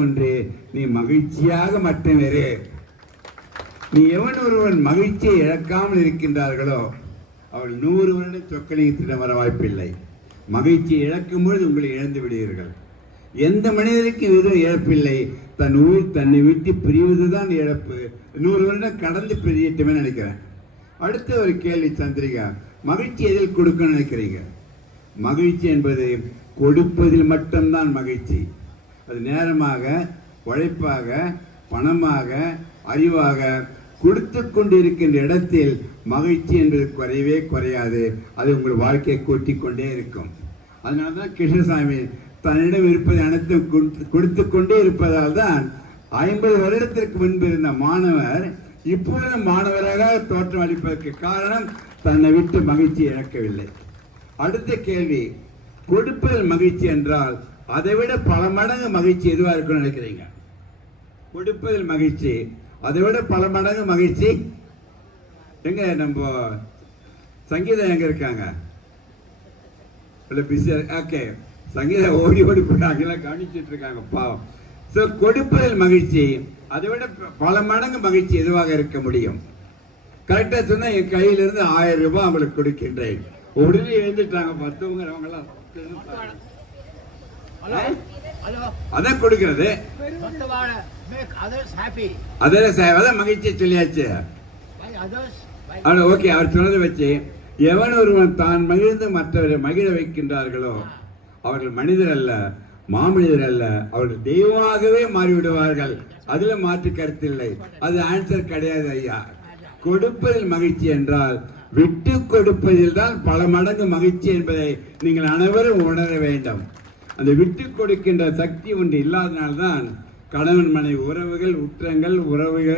ஒன்று, நீ மகிழ்ச்சியாக மட்டும் இரு. நீ எவன் ஒருவன் மகிழ்ச்சியை இழக்காமல் இருக்கின்றார்களோ அவள் 100 வருடம் சொக்கலிங்கத்திடம் வர வாய்ப்பில்லை. மகிழ்ச்சியை இழக்கும் பொழுது உங்களை இழந்து விடுவீர்கள். எந்த மனிதருக்கு எதுவும் இழப்பில்லை, தன் உயிர் தன்னை விட்டு பிரிவதுதான் இழப்பு. 100 வருடம் கடந்து பிரியட்டுமே நினைக்கிறேன். அடுத்த ஒரு கேள்வி சந்திரிகா, மகிழ்ச்சி எதில் கொடுக்கணும்னு நினைக்கிறீங்க? மகிழ்ச்சி என்பது கொடுப்பதில் மட்டும்தான் மகிழ்ச்சி. அது நேரமாக, உழைப்பாக, பணமாக, அறிவாக கொடுத்து கொண்டு இருக்கின்ற இடத்தில் மகிழ்ச்சி என்பது குறையவே குறையாது. அது உங்கள் வாழ்க்கையை கூட்டிக் கொண்டே இருக்கும். அதனால தான் கிருஷ்ணசாமி தன்னிடம் இருப்பதை அனைத்தும் கொடுத்து கொண்டே இருப்பதால் தான் 50 வருடத்திற்கு முன்பு இருந்த மாணவர் இப்பொழுது மாணவராக தோற்றம் அளிப்பதற்கு காரணம் தன்னை விட்டு மகிழ்ச்சி இழக்கவில்லை. அடுத்த கேள்வி, கொடுப்பதில் மகிழ்ச்சி என்றால் அதை விட பல மடங்கு மகிழ்ச்சி எதுவாக இருக்குன்னு நினைக்கிறீங்க? கொடுப்பதில் மகிழ்ச்சி, அதை விட பல மடங்கு மகிழ்ச்சி எங்க? நம்ம சங்கீதம் எங்க இருக்காங்க? ஓகே, சங்கீதம் ஓடி ஓடி போட்டாங்க, கவனிச்சுட்டு இருக்காங்க பாவம். ஸோ கொடுப்பதில் மகிழ்ச்சி, அதை விட பல மடங்கு மகிழ்ச்சி எதுவாக இருக்க முடியும்? கரெக்டா சொன்னா என் கையிலிருந்து 1000 ரூபாய் அவங்களுக்கு கொடுக்கின்றேன். உடனே எழுந்துட்டாங்க மற்றவங்க. அதான் கொடுக்கிறது, அதான் மகிழ்ச்சி சொல்லியாச்சு. ஓகே, அவர் சொன்னதை வச்சு எவன் ஒருவன் தான் மகிழ்ந்து மற்றவரை மகிழ வைக்கின்றார்களோ அவர்கள் மனிதர் அல்ல, மாமனிதர் அல்ல, அவர்கள் தெய்வமாகவே மாறிவிடுவார்கள். அதுல மாற்று கருத்தில்லை. அது ஆன்சர் கிடையாது ஐயா. கொடுப்பதில் மகிழ்ச்சி என்றால் விட்டு கொடுப்பதில் தான் பல மடங்கு மகிழ்ச்சி என்பதை நீங்கள் அனைவரும் உணர வேண்டும். அந்த விட்டு கொடுக்கின்ற சக்தி ஒன்று இல்லாதனால்தான் கணவன் மனைவி உறவுகள், உற்றங்கள், உறவுகள்